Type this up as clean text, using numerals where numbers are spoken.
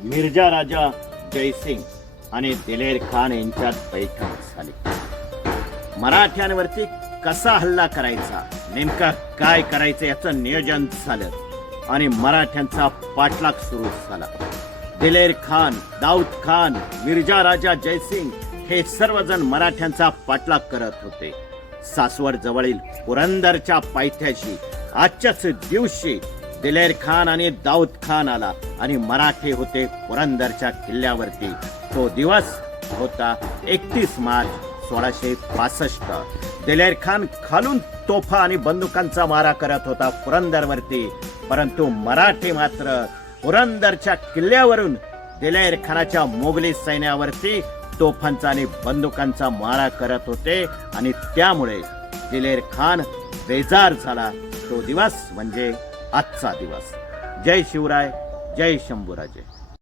मिर्झा राजा जयसिंग आणि दिलेर खान यांच्यात बैठक झाली. मराठ्यांवरती कसा हल्ला करायचा, नेमका काय करायचं याचं नियोजन झालं आणि मराठ्यांचा पाठलाग सुरू झाला. दिलेर खान, दाऊद खान, मिर्झा राजा जयसिंग हे सर्वजण मराठ्यांचा पाठलाग करत होते. सासवड जवळील पुरंदरच्या पायथ्याशी आजच्याच दिवशी दिलेर खान आणि दाऊद खान आला आणि मराठे होते पुरंदरच्या किल्ल्यावरती. तो दिवस होता 31 मार्च 1665. दिलेर खान खालून तोफा आणि बंदुकांचा मारा करत होता पुरंदरवरती, परंतु मराठे मात्र पुरंदरच्या किल्ल्यावरून दिलेर खानाच्या मोगली सैन्यावरती तोफांचा आणि बंदुकांचा मारा करत होते आणि त्यामुळे दिलेर खान बेजार झाला. तो दिवस म्हणजे आजचा दिवस. जय शिवराय, जय शंभूराजे.